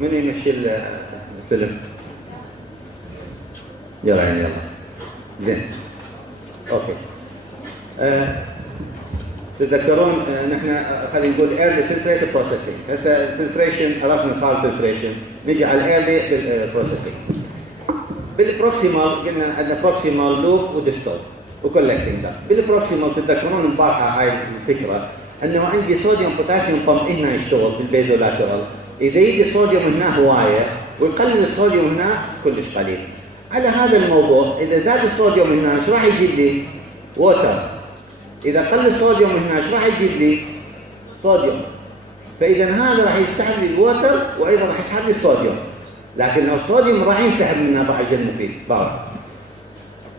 من يمشي الفيلم؟ يلا يعني يلا. زين. اوكي. تتذكرون نحن خلينا نقول early filtrative processing. هسه filtration عرفنا صار filtration، نجي على early processing. بالبروكسيمال قلنا عندنا بروكسيمال لوب وديستال وكولكتنج ده. بالبروكسيمال تتذكرون امبارحه هاي الفكره انه عندي صوديوم بوتاسيوم بامب هنا يشتغل بالبيزولاترال، يزيد الصوديوم هنا هوايه ويقلل الصوديوم هنا كلش قليل. على هذا الموضوع اذا زاد الصوديوم هنا ايش راح يجيب لي؟ ووتر. اذا قل الصوديوم هنا ايش راح يجيب لي؟ صوديوم. فاذا هذا راح يسحب لي الووتر وايضا راح يسحب لي الصوديوم. لكن لو الصوديوم راح ينسحب منها بعد جد مفيد بعد.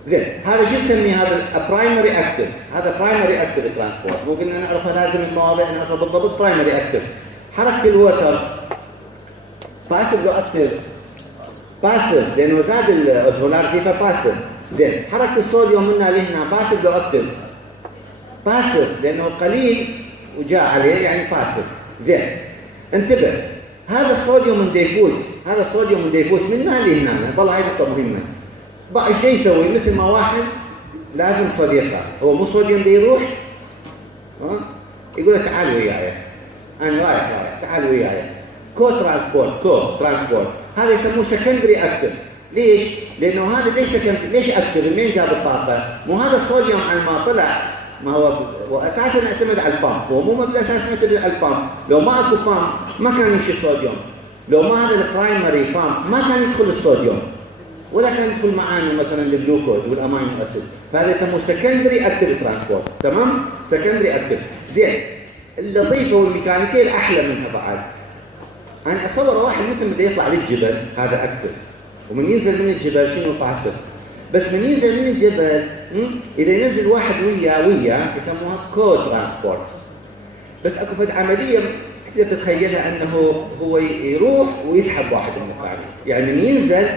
زين، هذا شو نسميه؟ هذا برايمري اكتف. هذا برايمري اكتف ترانسبورت. مو قلنا نعرفها لازم المواضيع نعرفها بالضبط. برايمري اكتف حركه الوتر باسف لو اكتف باسف لانه زاد الاوزمولاريتي فباسف. زين، حركه الصوديوم منها لهنا باسف لو اكتف باسف لانه قليل وجاء عليه يعني باسف. زين، انتبه، هذا الصوديوم من ديفوت، هذا الصوديوم من ديفوت منها لهنا. والله هاي نقطه مهمه. بقى ايش يسوي؟ مثل ما واحد لازم صديقه، هو مو صوديوم بيروح يقول له تعال وياي، انا رايح تعال وياي. كو ترانسبورت هذا يسموه سكندري اكتف. ليش؟ لانه هذا ليش اكتف؟ منين جاب الطاقه؟ مو هذا الصوديوم على ما طلع، ما هو اساسا يعتمد على البامب، هو مو بالاساس يعتمد على البامب. لو ما اكو بامب ما كان يمشي الصوديوم. لو ما هذا البرايمري بامب ما كان يدخل الصوديوم ولا كان يدخل معانا مثلا الجلوكوز والامينو اسيد. فهذا يسموه سكندري اكتف ترانسبورت. تمام؟ سكندري اكتف. زين، اللطيفه والميكانيكيه الاحلى منها بعد، انا اصور واحد مثل بده يطلع للجبل، هذا اكتف، ومن ينزل من الجبل شنو؟ باسف. بس من ينزل من الجبل اذا ينزل واحد وياه يسموها كو ترانسبورت. بس اكو فد عمليه تقدر تتخيلها انه هو يروح ويسحب واحد من مكانه، يعني من ينزل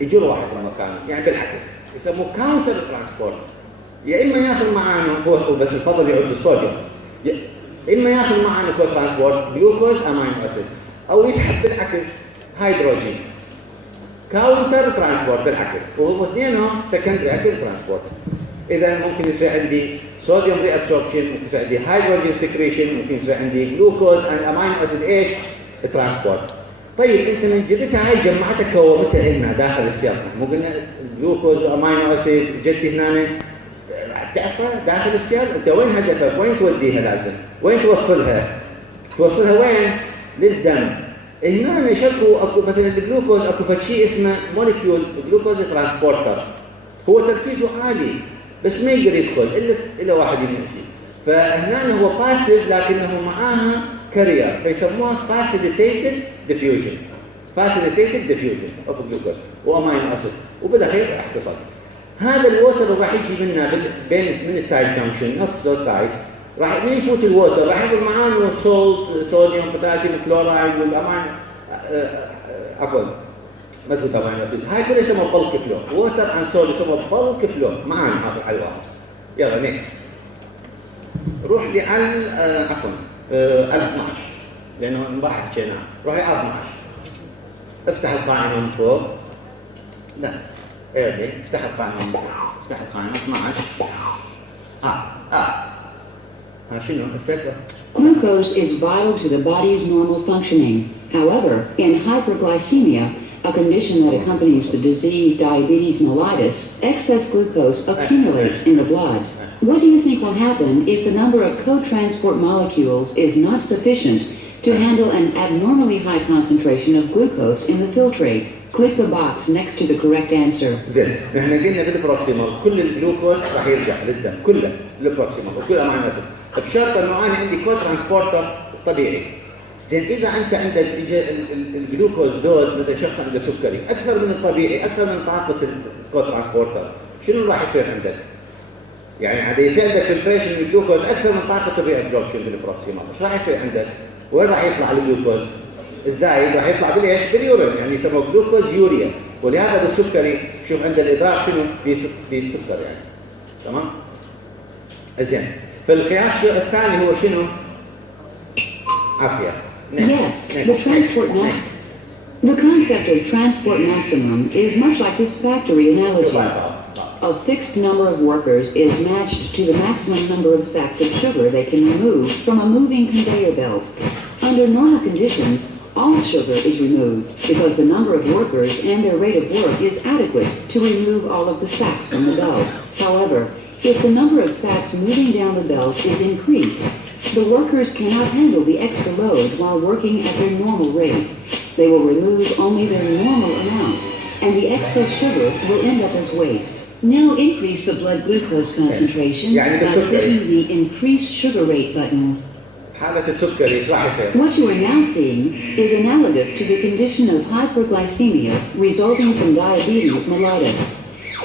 يجر واحد من مكانه، يعني بالعكس يسموه كاونتر ترانسبورت. يا اما ياخذ معانا هو بس الفضل يعود بالصوديوم، يا اما ياخذ معانا كو ترانسبورت جلوكوز امينو اسيد، او يسحب بالعكس هيدروجين كاونتر ترانسبورت بالعكس. وهو اثنينهم سكندري اكتف ترانسبورت. اذا ممكن يصير عندي صوديوم ري ابسوربشن، ممكن يصير عندي هيدروجين سكريشن، ممكن يصير عندي جلوكوز اند امينو اسيد ايش؟ ترانسبورت. طيب انت من جبتها هاي جمعتها كومتها هنا داخل السيركل، مو قلنا الجلوكوز وامينو اسيد جتي هنا تعرفها داخل السيركل. انت وين هدفك؟ وين توديها؟ لازم وين توصلها؟ توصلها وين؟ للدم. هنا يشكوا اكو مثلا الجلوكوز اكو شيء اسمه موليكيول جلوكوز ترانسبورتر، هو تركيزه عالي بس ما يقدر يدخل الا واحد يمشي. فهنا هو باسيف لكنه معاها كارير، فيسموها فاسيليتيتد ديفيوجن. فاسيليتيتد ديفيوجن اوف جلوكوز وامينو اسيد، وبالاخير احتصل. هذا الووتر راح يجي منه بين من التايت جنكشن نوت سو تايت، راح من يفوت الووتر راح ياخذ معاه صوديوم بوتاسيوم كلورايد والامينو عفوا ما تفوت امينو اسيد. هاي كلها يسموها بلك فلو. ووتر عن صوديوم يسموها بلك فلو معانا هذا على الواحد. يلا نيكست، روح لي على عفوا 12 لانه امبارح حكينا. روح لي على 12. افتح القائمه من فوق. لا ايرلي افتح القائمه من فوق. افتح القائمه 12. شنو الفكره؟ Glucose is vital to the body's normal functioning. However, in hyperglycemia, a condition that accompanies the disease diabetes mellitus, excess glucose accumulates in the blood. What do you think will happen if the number of co-transport molecules is not sufficient to handle an abnormally high concentration of glucose in the filtrate? Click the box next to the correct answer. زين، احنا قلنا بالبروكسيمال كل الجلوكوز راح يرجع للدم، كله البروكسيمال وكل امينو اسيد، بشرط انه انا عندي كو ترانسبورتر طبيعي. زين، اذا انت عندك الجلوكوز دود مثل شخص عنده سكري اكثر من الطبيعي، اكثر من طاقه الكو ترانسبورتر، شنو راح يصير عندك؟ يعني هذا يصير عندك فلتريشن من الجلوكوز اكثر من طاقه الري ابزوربشن بالبروكسيمال. ايش راح يصير عندك؟ وين راح يطلع الجلوكوز؟ الزايد راح يطلع بالايش؟ باليورين، يعني يسموه جلوكوز يوريا. ولهذا بالسكري شوف عند الادرار شنو في سكر يعني. تمام؟ زين، فالخيار الثاني هو شنو؟ عافيه. Yes, the transport The concept of transport maximum is much like this factory analogy. A fixed number of workers is matched to the maximum number of sacks of sugar they can remove from a moving conveyor belt. Under normal conditions, all sugar is removed because the number of workers and their rate of work is adequate to remove all of the sacks from the belt. However, if the number of sacks moving down the belt is increased, the workers cannot handle the extra load while working at their normal rate. They will remove only their normal amount, and the excess sugar will end up as waste. Now increase the blood glucose concentration by clicking the Increase Sugar Rate button. What you are now seeing is analogous to the condition of hyperglycemia resulting from diabetes mellitus.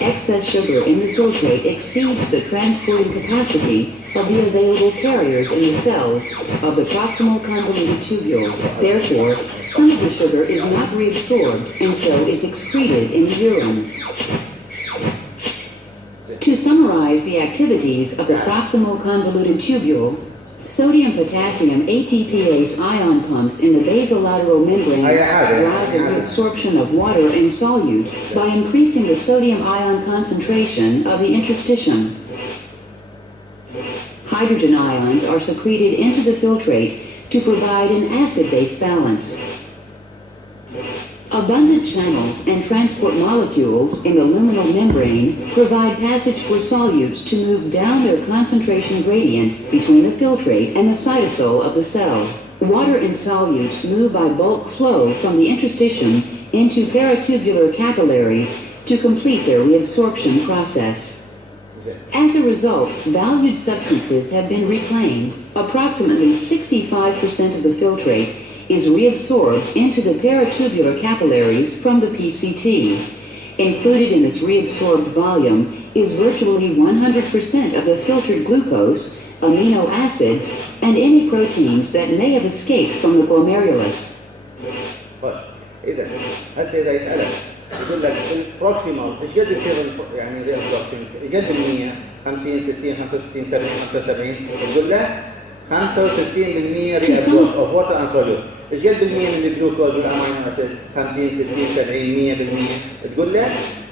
Excess sugar in the filtrate exceeds the transporting capacity of the available carriers in the cells of the proximal convoluted tubule. Therefore, some of the sugar is not reabsorbed and so is excreted in the urine. To summarize the activities of the proximal convoluted tubule, sodium-potassium ATPase ion pumps in the basolateral membrane drive the reabsorption of water and solutes by increasing the sodium ion concentration of the interstitium. Hydrogen ions are secreted into the filtrate to provide an acid-base balance. Abundant channels and transport molecules in the luminal membrane provide passage for solutes to move down their concentration gradients between the filtrate and the cytosol of the cell. Water and solutes move by bulk flow from the interstitium into peritubular capillaries to complete their reabsorption process. As a result, valued substances have been reclaimed. Approximately 65% of the filtrate is reabsorbed into the peritubular capillaries from the PCT. Included in this reabsorbed volume is virtually 100% of the filtered glucose, amino acids, and any proteins that may have escaped from the glomerulus. إذا هسه إذا يسألك يقول لك البروكسيمال إيش قد يصير يعني ريابسوربشن؟ قد ال100 50 60 65 70 75 تقول له 65% ريابسورب أو ووتر أند سوليوت. إيش قد بالمية من الجلوكوز والأمينو أسيد؟ 50 60 70 100%. تقول له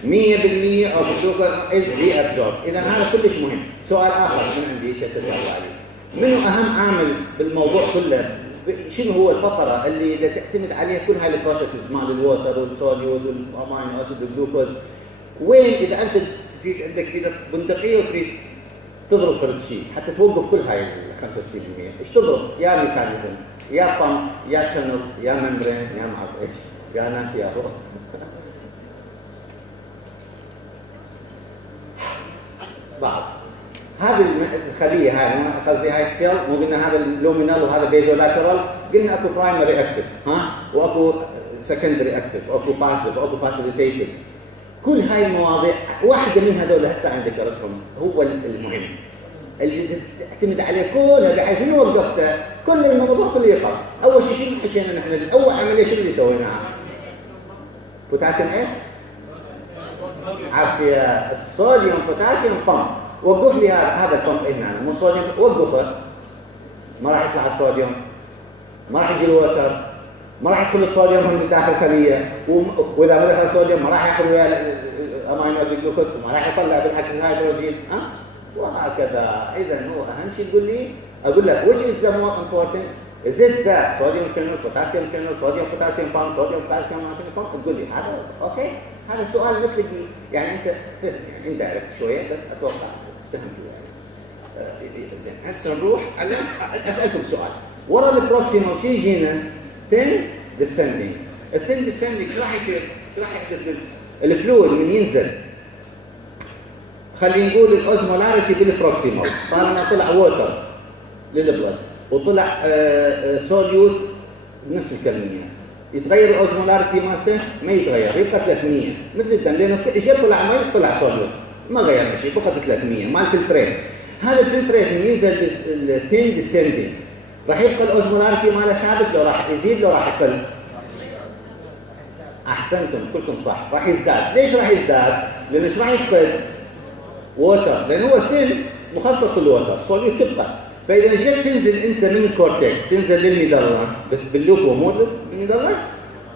100% أو الجلوكوز إز ريابسورب. إذا هذا كلش مهم. سؤال آخر من عندي إيش أسأل عليه؟ منو أهم عامل بالموضوع كله؟ شنو هو الفقرة اللي تعتمد عليها كل هاي البروسيسز مال الووتر والسوليوت والأمينو أسيد والجلوكوز؟ وين إذا أنت عندك بندقية وتريد تضرب فرد شيء حتى توقف كل هاي ال 65%، ايش تضرب؟ يا ميكانيزم، يا بامب، يا شانل، يا ممبرين، يا ما اعرف ايش، يا ناس يا روح. بعد هذه الخليه هاي قصدي هاي السيل، مو قلنا هذا اللومينال وهذا بيزولاترال، قلنا اكو برايمري اكتف واكو سكندري اكتف واكو باسيف واكو فاسيليتيتيف. كل هاي المواضيع واحده من هذول هسه عندك ذكرتهم هو المهم اللي تعتمد عليه كلها بحيث انه وقفته كل الموضوع كله يقع. اول شيء شنو حكينا نحن؟ اول عمليه شنو اللي سويناها؟ بوتاسيوم ايه؟ عافيه الصوديوم بوتاسيوم بامب. وقف لي هذا البامب هنا مو صوديوم، وقفه ما راح يطلع الصوديوم، ما راح يجي الوتر، ما راح يدخل الصوديوم من داخل الخليه، واذا ما دخل الصوديوم ما راح ياخذ ويا الامينو اسيد جلوكوز وما راح يطلع بالحجم الهيدروجين وهكذا. اذا هو اهم شيء تقول لي اقول لك which is the more important is it that sodium channel potassium channel sodium potassium pump sodium potassium pump تقول لي هذا اوكي. هذا السؤال مثلك يعني انت عرفت شويه بس اتوقع فهمت يعني. زين هسه نروح على اسالكم سؤال. ورا البروكسيمال شو يجينا؟ thin descending. الثين descending شو راح يصير؟ شو راح يحدث الفلويد من ينزل؟ خلينا نقول الاوزمولاريتي بالبروكسيمال طالما طلع ووتر للبلد وطلع سوليوت بنفس الكميه، يتغير الاوزمولاريتي مالته؟ ما يتغير، يبقى 300 مثل الدم، لانه ايش طلع مي طلع سوليوت ما غيرنا شيء، بقى 300 مال الفلتريت. هذا الفلتريت من ينزل الثين ديسندنج راح يبقى الاوزمولاريتي ماله ثابت لو راح يزيد لو راح يقل؟ احسنتم كلكم صح، راح يزداد. ليش راح يزداد؟ لانه ايش راح يفقد؟ ووتر، لان هو ثين مخصص للوتر، سوليوت تبقى. فاذا جيت تنزل انت من الكورتكس تنزل للميدالة باللوب ومودل الميدالة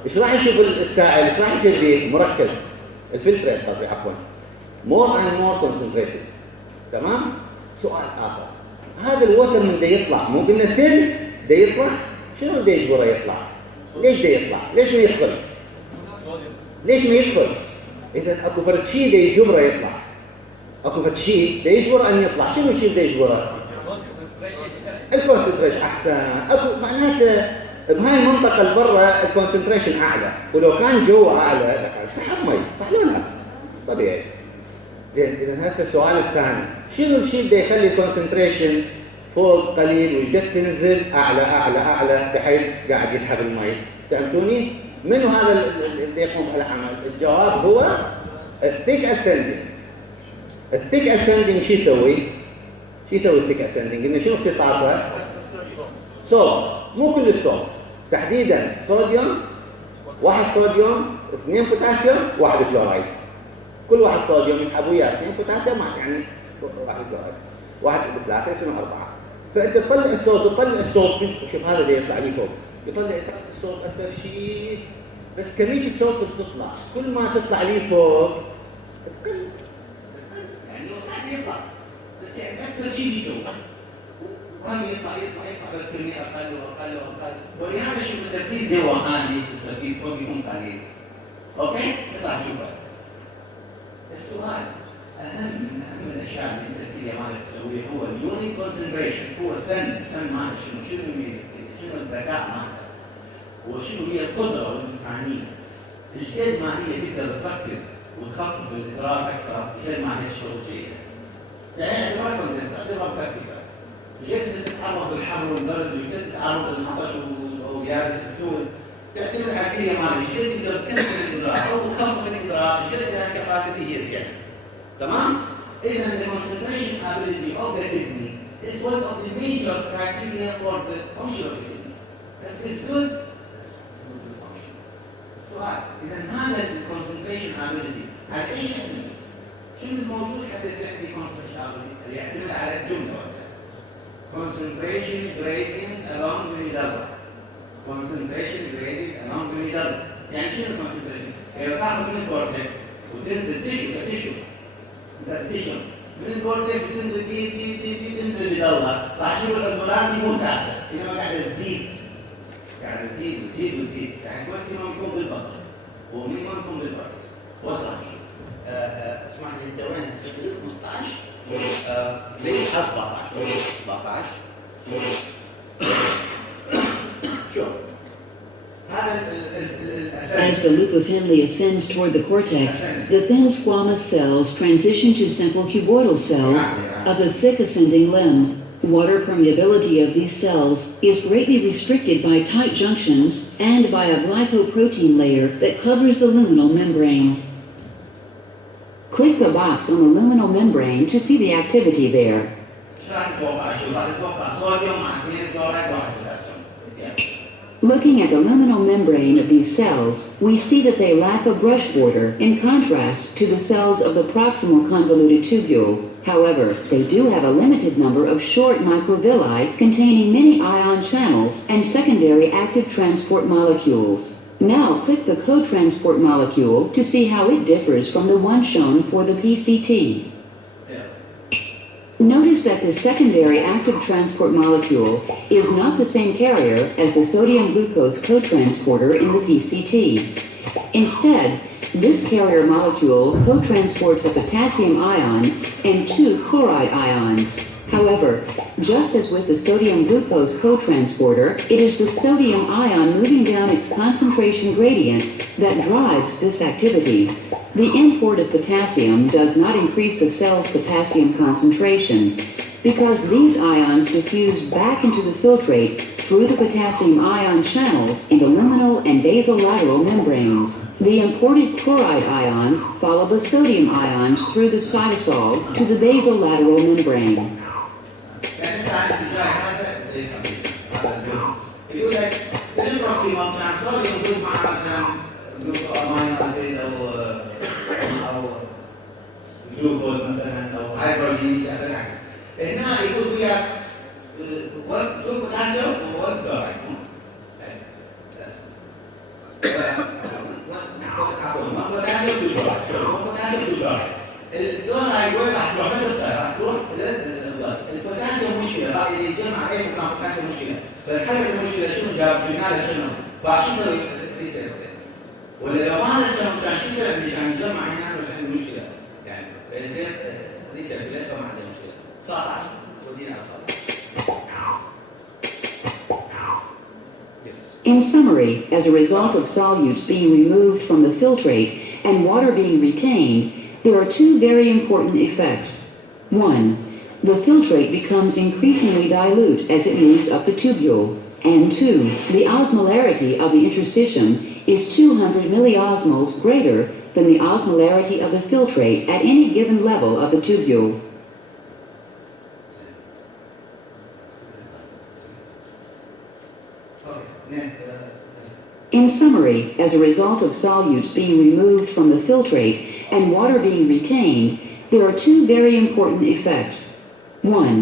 ايش راح يشوف السائل؟ ايش راح يصير فيه؟ مركز. الفلتريت قصدي عفوا. more and more concentrated. تمام؟ سؤال آخر. هذا الوتر من ده يطلع، مو قلنا ثل ده يطلع؟ شنو ده يجبره يطلع؟ ليش ده يطلع؟ ليش ما يدخل؟ ليش ما يدخل؟ إذا أكو فرد شيء ده يجبره يطلع. أكو فرد شيء ده يجبره أن يطلع. شنو الشيء ده يجبره؟ الكونسنتريشن أحسن. أكو معناته بهاي المنطقة اللي برا الكونسنتريشن أعلى، ولو كان جوا أعلى سحب مي، صح ولا لا؟ طبيعي. زين، إذا هسه السؤال الثاني، شنو الشيء اللي يخلي الكونسنتريشن فوق قليل ويجد تنزل أعلى أعلى أعلى بحيث قاعد يسحب المي؟ فهمتوني؟ منو هذا اللي يقوم بالعمل؟ الجواب هو الثيك أسندنج. الثيك أسندنج شو يسوي؟ شو يسوي الثيك أسندنج؟ قلنا شنو اختصاصه؟ صوت، مو كل الصوت، تحديدا صوديوم، 1 صوديوم، 2 بوتاسيوم، 1 كلورايد. كل واحد صوديوم يسحب وياه 2 بوتاسيوم يعني 1 كلورايد، 1 3 يصيرون 4. فانت تطلع الصوت وتطلع الصوت، شوف هذا اللي يطلع لي فوق، يطلع الصوت اكثر شيء، بس كميه الصوت اللي بتطلع كل ما تطلع لي فوق تقل، يعني لو ساعات يطلع بس يعني اكثر شيء يجوا، وهم يطلع بس كميه اقل واقل واقل، ولهذا شوف التركيز جوا عالي، التركيز فوق يكون قليل. اوكي؟ بس راح نشوفها. السؤال من أهم الأشياء اللي أنت في اليابان تسويها هو اليونيك كونسنتريشن، هو الفن ماله شنو الميزة، شنو الذكاء ماله، وشنو هي القدرة والإمكانية. الجد ما هي تقدر تركز وتخفف الإدراك أكثر، الجد ما هي شغل جيدة. يعني إدراك كوندنسر، إدراك كثيفة. الجد أنت تتعرض بالحر والبرد، والجد تتعرض للعطش أو زيادة الفلويد. تعتمد على الكلية مالك، الجد تقدر تكثف الإدراك أو تخفف الإدراك، الجد لها كباسيتي هي زيادة. تمام؟ إذا the concentration ability of the kidney is one of the major criteria for the function of the kidney. If it's good, it's good to function. السؤال، إذا هذا concentration ability على أي شيء يعتمد؟ شنو الموجود حتى يصير عندي concentration ability؟ اللي يعتمد على الجملة. concentration gradient along the middle. concentration gradient along the middle. يعني شنو concentration؟ يعني تاخذ من الكورتكس وتنزل تشو تستشعر من الكورتكس تنزل دي تنزل بدورها، راح تشوف الأزمولار دي مو ثابتة، إنما قاعدة تزيد وتزيد، يعني ماكسيموم يكون بالبطن ومينيموم يكون بالبطن. وصل نشوف. اسمح لي أنت وين هسه؟ 15 ليش حال 17 شوف. As the loop of Henle ascends toward the cortex, the thin squamous cells transition to simple cuboidal cells of the thick ascending limb. Water permeability of these cells is greatly restricted by tight junctions and by a glycoprotein layer that covers the luminal membrane. Click the box on the luminal membrane to see the activity there. Looking at the luminal membrane of these cells, we see that they lack a brush border in contrast to the cells of the proximal convoluted tubule. However, they do have a limited number of short microvilli containing many ion channels and secondary active transport molecules. Now click the cotransport molecule to see how it differs from the one shown for the PCT. Notice that the secondary active transport molecule is not the same carrier as the sodium glucose cotransporter in the PCT. Instead, this carrier molecule cotransports a potassium ion and 2 chloride ions. However, just as with the sodium glucose cotransporter, it is the sodium ion moving down its concentration gradient that drives this activity. The import of potassium does not increase the cell's potassium concentration because these ions diffuse back into the filtrate through the potassium ion channels in the luminal and basolateral membranes. The imported chloride ions follow the sodium ions through the cytosol to the basolateral membrane. يقول لك بالبروكسيموم كان صوديوم يكون مع مثلا امينو اسيد او جلوكوز مثلا او هيدروجين يعمل العكس. هنا يقول وياك بوتاسيوم وكلورايد. حسب الدكتور. الكلورايد وين راح تروح؟ راح تروح للبلد. البوتاسيوم مشكله، بعد اذا يتجمع اي مكان بوتاسيوم مشكله، فحلت المشكله شنو جبنا له شنو؟ بعد شو يسوي؟ ريسيرش. ولا لو ما له كان شو يصير عشان يتجمع هنا بس عنده مشكله، يعني فيصير ريسيرش ما عنده مشكله. 19 ودينا على 19. In summary, as a result of solutes being removed from the filtrate and water being retained, there are two very important effects. One, the filtrate becomes increasingly dilute as it moves up the tubule. And two, the osmolarity of the interstitium is 200 milliosmoles greater than the osmolarity of the filtrate at any given level of the tubule. In summary, as a result of solutes being removed from the filtrate and water being retained, there are two very important effects. One,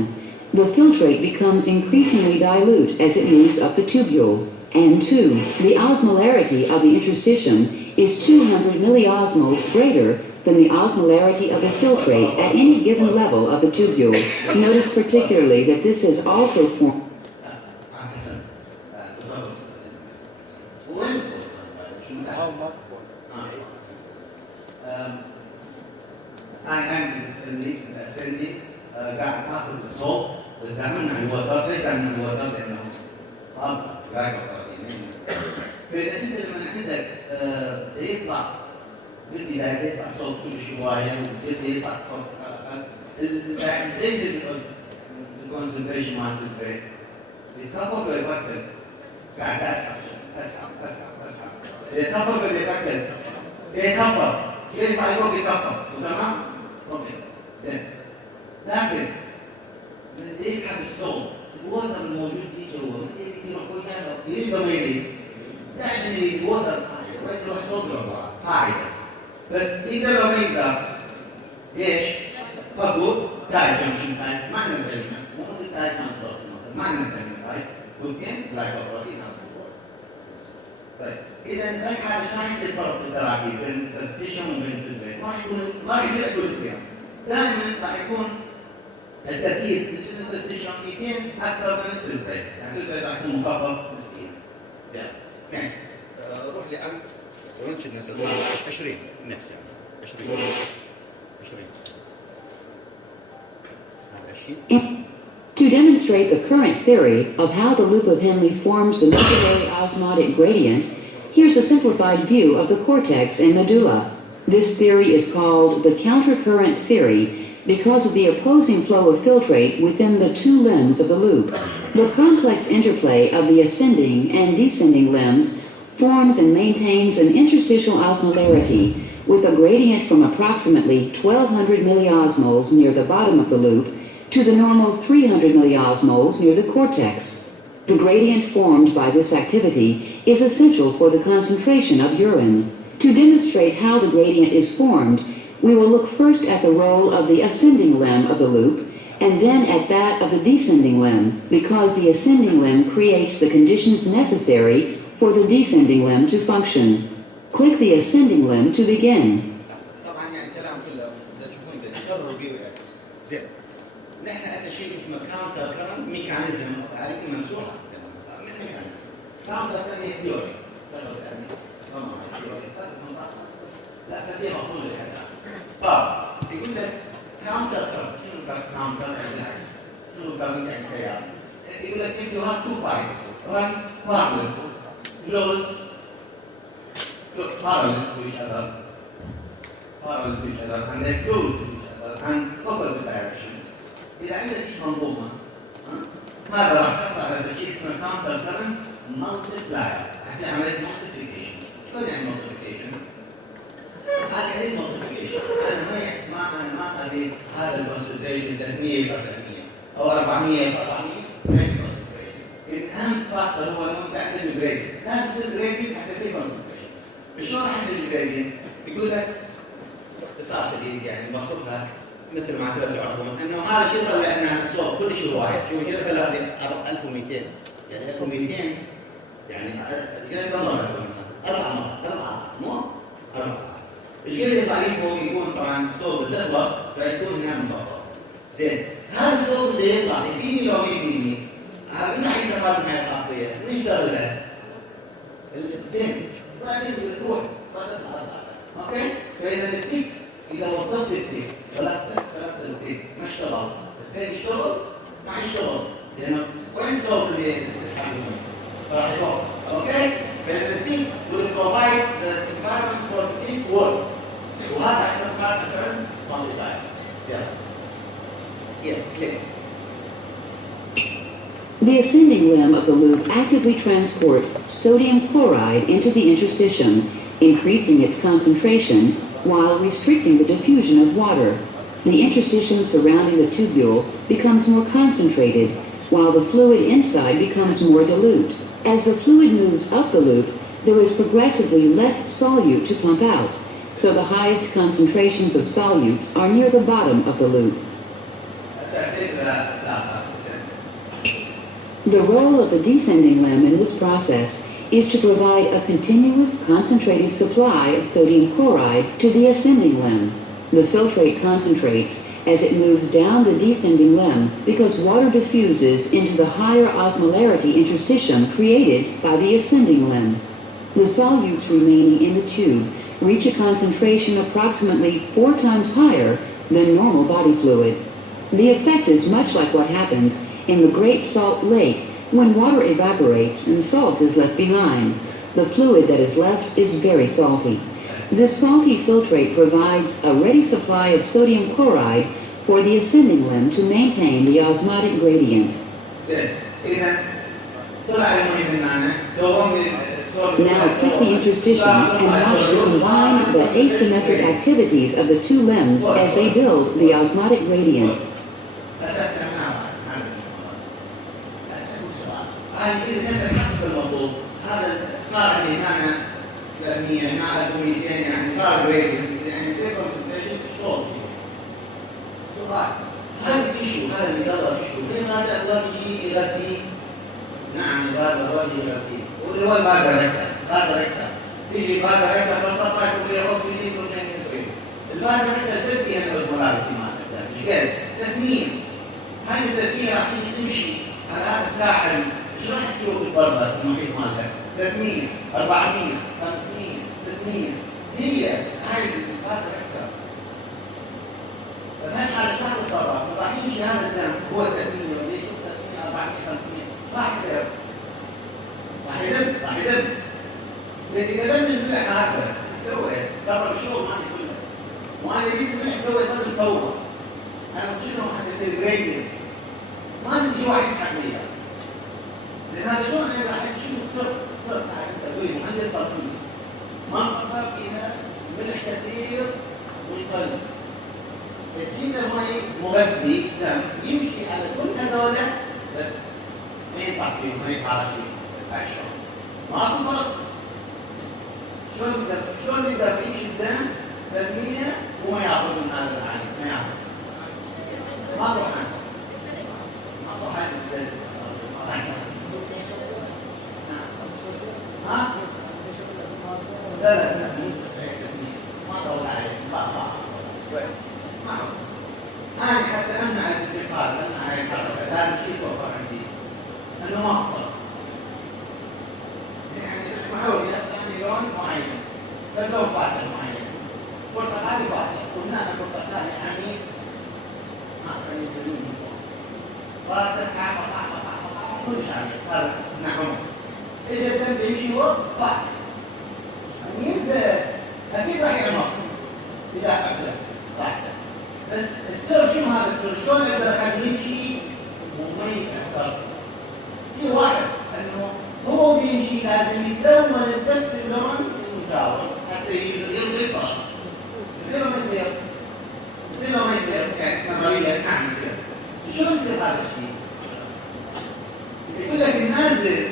the filtrate becomes increasingly dilute as it moves up the tubule. And two, the osmolarity of the interstitium is 200 milliosmoles greater than the osmolarity of the filtrate at any given level of the tubule. Notice particularly that this is also formed. السندي قاعد تاخذ الصوت بس دائما عن الوتر، ليش عن الوتر؟ لانه صعب قاعد فاذا انت لما عندك يطلع بالبدايه يطلع صوت كل شويه ويبدا يطلع صوت البيزك الكونسنتريشن مال البريك يتخفض ويركز، قاعد اسحب يتخفض ويركز يتخفض يطلع فوق يتخفض تمام؟ اوكي زين. لكن من يسحب الصوت الوتر الموجود دي جوا يروح وياه يريد ما يريد دائما يريد وتر وين يروح صوت جوا هاي بس يقدر لو ما يقدر ليش؟ فقط تاي جنكشن تاي معنى الكلمه مو قصدي تاي كان بروسيمال معنى الكلمه تاي وبعدين لايكوبروتين نفس الوقت. طيب اذا الحاله شلون يصير فرق بالتراكيب بين الستيشن وبين البيت؟ ما راح يصير كل الكلام. دائما راح يكون التركيز في الستيشن 200 اكثر من الفلتريت، يعني الفلتريت راح يكون مخفض نسبيا. زين نكست روح لي عن وين كنا نسوي 20 نكست يعني 20 To demonstrate the current theory of how the loop of Henle forms the medullary osmotic gradient, here's a simplified view of the cortex and medulla. This theory is called the countercurrent theory because of the opposing flow of filtrate within the two limbs of the loop. The complex interplay of the ascending and descending limbs forms and maintains an interstitial osmolarity with a gradient from approximately 1200 milliosmoles near the bottom of the loop to the normal 300 milliosmoles near the cortex. The gradient formed by this activity is essential for the concentration of urine. To demonstrate how the gradient is formed, we will look first at the role of the ascending limb of the loop and then at that of the descending limb, because the ascending limb creates the conditions necessary for the descending limb to function. Click the ascending limb to begin. نحن عندنا شيء اسمه كاونتر كرنت ميكانيزم عليك ممسوحه كاونتر كرنت ثيوري لا بس هي مفهومه لحد يقول لك كاونتر كرنت شنو كاونتر بالعكس شنو كاونتر يعني تيار يقول لك if you have two pipes run parallel close parallel to each other and they close to each other and opposite direction. إذا عندك شيء منظومة هذا راح تحصل على شيء اسمه كاونتر كرنت مالتبلاير، حيصير عملية مالتبليكيشن. شلون يعني مالتبليكيشن؟ هذه عملية مالتبليكيشن، أنا ما أبي هذا الكونسنتريشن 300 يبقى 300 أو 400 يبقى 400 ليش كونسنتريشن؟ الأهم فاكتور هو إنه تعمل الجريدينت، لازم تصير الجريدينت حتى يصير كونسنتريشن. شلون راح يصير الجريدينت؟ يقول لك باختصار شديد يعني نبسطها مثل ما تعرفون انه هذا شيء طلع لنا صوت كل شيء واحد، شوفوا شو خلى 1200 يعني 1200 يعني كم مره 4 مرات مو 4 ايش قد تعريفه يكون طبعا صوت تخلص فيكون هنا مضافه. زين هذا الصوت اللي يطلع يفيدني لو ما يفيدني؟ هذا من حيث المعلومات الخاصيه ونشتغل له الاثنين لازم تروح فتطلع. اوكي؟ فاذا التيك اذا وظفت التيك غلطت التيك ما اشتغل الثاني يشتغل ما يشتغل لانه وين الصوت اللي تسحب منه؟ راح يروح. اوكي؟ فاذا التيك will provide the environment for the tick work. وهذا احسن environment current multiplier. يلا. Yes, click. The ascending limb of the loop actively transports sodium chloride into the interstitium, increasing its concentration while restricting the diffusion of water. The interstitium surrounding the tubule becomes more concentrated, while the fluid inside becomes more dilute. As the fluid moves up the loop, there is progressively less solute to pump out, so the highest concentrations of solutes are near the bottom of the loop. The role of the descending limb in this process is to provide a continuous concentrated supply of sodium chloride to the ascending limb. The filtrate concentrates as it moves down the descending limb because water diffuses into the higher osmolarity interstitium created by the ascending limb. The solutes remaining in the tube reach a concentration approximately 4 times higher than normal body fluid. The effect is much like what happens in the Great Salt Lake when water evaporates and salt is left behind. The fluid that is left is very salty. This salty filtrate provides a ready supply of sodium chloride for the ascending limb to maintain the osmotic gradient. Now click the interstitium and watch to combine the asymmetric activities of the two limbs as they build the osmotic gradient. هذا صار عندي هنا 300 مع 200 يعني صار جريدينت يعني يصير كونسنتريشن شلون؟ السؤال هذا التشو هذا اللي قبل تشو ليه هذا الوقت يجي يغذي؟ نعم هذا الوقت يغذي واللي هو البازا ريكتا تيجي بازا ريكتا بس تطلع كل اكسجين كل نيتروجين البازا ريكتا تبقي الاوزمولاريتي مالتها ايش قد؟ تثمين هاي التثمين راح تيجي تمشي على هذا الساحل ايش راح تشوف البرد المحيط مالتك؟ 300 400 500 600 هي هاي البازا ريكتا فهي حالة ما تتصرف راح يمشي هذا الدم هو 300 ولا يشوف 300 400 500 راح يصير راح يدم إذا لم ينفع هذا يسوي قبل الشغل مالي كله وأنا جيت من يحتوي يظل يتطور أنا شنو حتى يصير جريدينت ما نجي واحد يسحب لي لأن هذا شلون أنا راح شنو الصرف حق التدوير مهندس صرفي منطقة فيها ملح كثير ويقل تجيب المي مغذي دم يمشي على كل هذول بس ما ينفع فيه ما يتعرف فيه الشغل ما اكو فرق شلون يقدر يمشي الدم 300 وما ياخذ من هذا العالم ما ياخذ ما اروح عنه ما اروح عنه ها؟ لا ما طول عليه أنا حتى أمنع الاستيقاظ أمنع الحركة هذا الشيء توفر عندي أنه ما أفضل يعني اسمحوا لي أسألني لون معين لون فاتح معين برتقالي فاتح قلنا أنا برتقالي حميد ما أقدر يجلون فاتح عمق كل شيء هذا نعم إذا الدم يمشي هو فاتح ينزل أكيد راح يعمق إذا أكثر فاتح بس السر شنو هذا السر؟ شلون اقدر اخليه يمشي وما يتاثر؟ يصير واحد انه هو بيمشي لازم يتلون بنفس اللون المجاور حتى يرضي الفرق. يصير ما يصير؟ يصير ما يصير؟ يعني نظريا نعم يصير. شلون يصير هذا الشيء؟ يقول لك النازل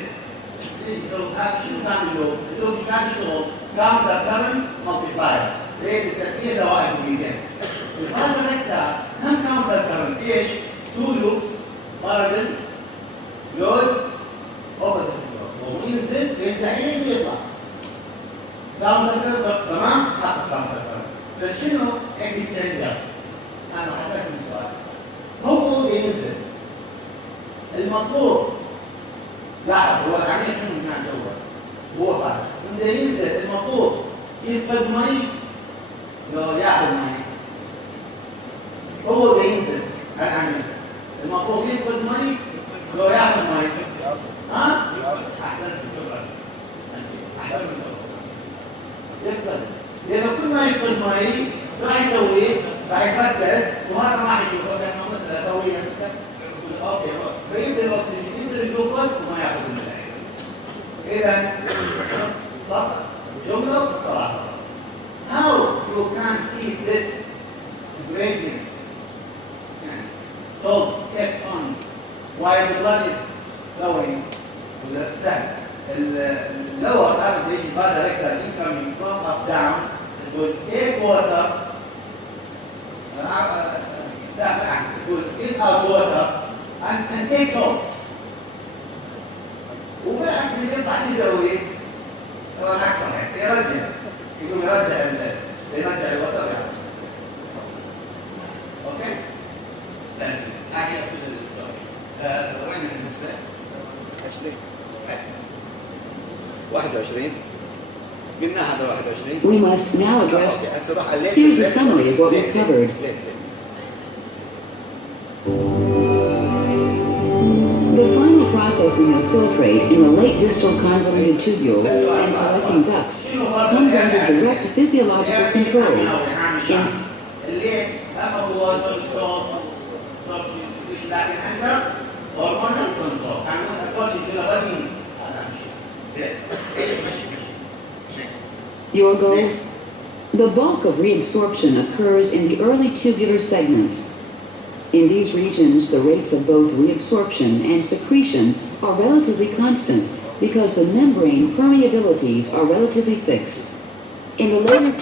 يسوي هذا شنو كان اللوب؟ اللوب ايش كان يشتغل؟ كاونتر كرنت مالتيبلاير زي التركيز زوائد الجديدين. الفازة ريكتا هم كاونتر كرنت ايش؟ 2 لوبس بارلل كلوز اوبوزيت وينزل وينتهي ويطلع تمام حط كاونتر فشنو اكستندر انا حسبت السؤال هو ينزل المطلوب لاحظ هو العمليه شنو هنا جوا هو فاهم لما ينزل المطلوب يفقد مي لو ياخذ مي هو بينزل العمليه المطلوب يفقد مي لو ياخذ مي ها احسنت شكرا احسنت يفقد لانه كل ما يفقد مي راح يسوي راح يركز وهذا ما راح يشوفه لانه مثلا سوي اوكي فيبدا الاكسجين يبدا الجلوكوز وما ياخذ من العين اذا صح جمله خلاص how you can keep this gradient so kept on while the blood is flowing to the cell lower average blood rectal incoming from up down it will take water it will give out water and take salt وبالعكس اللي يطلع يسوي هو العكس صحيح يرجع يقوم يرجع الوتر يعني اوكي هاي ابتدى السؤال وين هسه 20 قلنا هذا 21 We must now address. Here's a summary of what we covered. The final processing of filtrate in the late distal convoluted tubules and collecting ducts comes under direct physiological control. Your goals? The bulk of reabsorption occurs in the early tubular segments. In these regions, the rates of both reabsorption and secretion are relatively constant because the membrane permeabilities are relatively fixed. In the later